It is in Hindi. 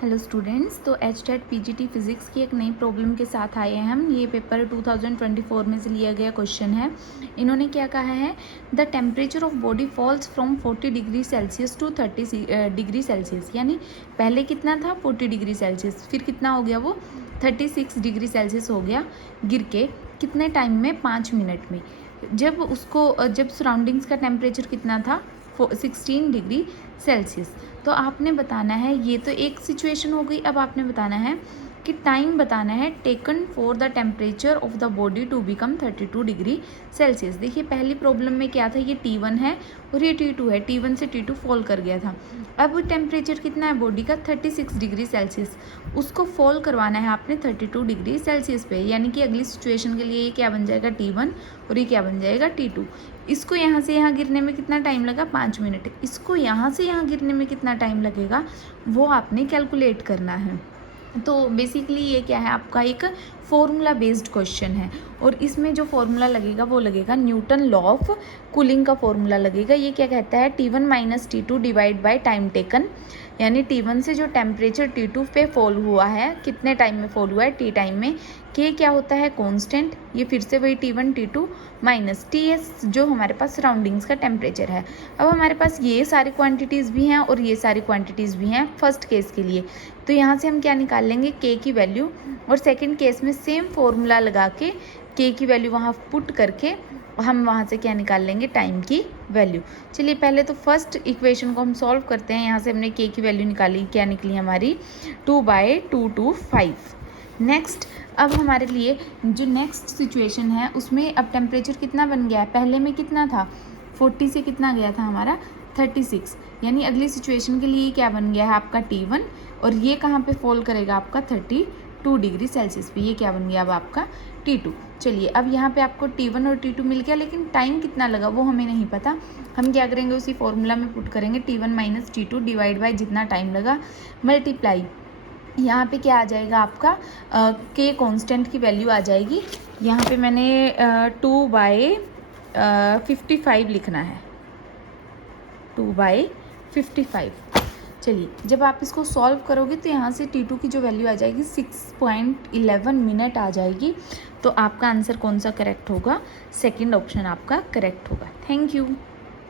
हेलो स्टूडेंट्स, तो एचटेट पीजीटी फिजिक्स की एक नई प्रॉब्लम के साथ आए हैं हम। ये पेपर 2024 में से लिया गया क्वेश्चन है। इन्होंने क्या कहा है, the temperature of body falls from 40 degree Celsius to 30 degree Celsius. यानी पहले कितना था 40 डिग्री सेल्सियस, फिर कितना हो गया वो 36 डिग्री सेल्सियस हो गया गिर के। कितने टाइम में? 5 मिनट में। जब सराउंडिंग्स का टेम्परेचर कितना था 16 डिग्री सेल्सियस। तो आपने बताना है, ये तो एक सिचुएशन हो गई। अब आपने बताना है कि टाइम बताना है taken for the temperature of the body to become 32 degree Celsius. देखिए पहली प्रॉब्लम में क्या था, ये T1 है और ये T2 है। T1 से T2 फॉल कर गया था। अब टेम्परेचर कितना है बॉडी का 36 डिग्री सेल्सियस। उसको फॉल करवाना है आपने 32 डिग्री सेल्सियस पे। यानी कि अगली सिचुएशन के लिए ये क्या बन जाएगा T1 और ये क्या बन जाएगा T2। इसको यहाँ से यहाँ गिरने में कितना टाइम लगा? 5 मिनट। इसको यहाँ से यहाँ गिरने में कितना टाइम लगेगा वो आपने कैलकुलेट करना है। तो बेसिकली ये क्या है, आपका एक फॉर्मूला बेस्ड क्वेश्चन है और इसमें जो फॉर्मूला लगेगा वो लगेगा न्यूटन लॉ ऑफ कूलिंग का फॉर्मूला लगेगा। ये क्या कहता है, T1 minus T2 divide by time taken. यानी T1 से जो टेम्परेचर T2 पे फॉल हुआ है, कितने टाइम में फॉल हुआ है? T टाइम में। K क्या होता है? कांस्टेंट। ये फिर से वही T1 T2 माइनस TS जो हमारे पास सराउंडिंग्स का टेम्परेचर है। अब हमारे पास ये सारी क्वांटिटीज़ भी हैं और ये सारी क्वांटिटीज़ भी हैं फर्स्ट केस के लिए। तो यहाँ से हम क्या निकाल लेंगे? K की वैल्यू। और सेकंड केस में सेम फॉर्मूला लगा के K की वैल्यू वहाँ पुट करके हम वहाँ से क्या निकाल लेंगे? टाइम की वैल्यू। चलिए पहले तो फर्स्ट इक्वेशन को हम सॉल्व करते हैं। यहाँ से हमने K की वैल्यू निकाली, क्या निकली हमारी? 2/225। नेक्स्ट, अब हमारे लिए जो नेक्स्ट सिचुएशन है उसमें अब टेम्परेचर कितना बन गया है? पहले में कितना था? 40 से कितना गया था हमारा? 36। यानी अगली सिचुएशन के लिए क्या बन गया है आपका T1 और ये कहाँ पे फॉल करेगा आपका 32 डिग्री सेल्सियस पे। ये क्या बन गया अब आपका T2। चलिए अब यहाँ पे आपको T1 और T2 मिल गया, लेकिन टाइम कितना लगा वो हमें नहीं पता। हम क्या करेंगे, उसी फॉर्मूला में पुट करेंगे T1 minus T2 divide by जितना टाइम लगा मल्टीप्लाई। यहाँ पे क्या आ जाएगा आपका K कांस्टेंट की वैल्यू आ जाएगी। यहाँ पे मैंने 2/55 लिखना है, 2/55। चलिए जब आप इसको सॉल्व करोगे तो यहाँ से T2 की जो वैल्यू आ जाएगी 6.11 मिनट आ जाएगी। तो आपका आंसर कौन सा करेक्ट होगा? सेकंड ऑप्शन आपका करेक्ट होगा। Thank you.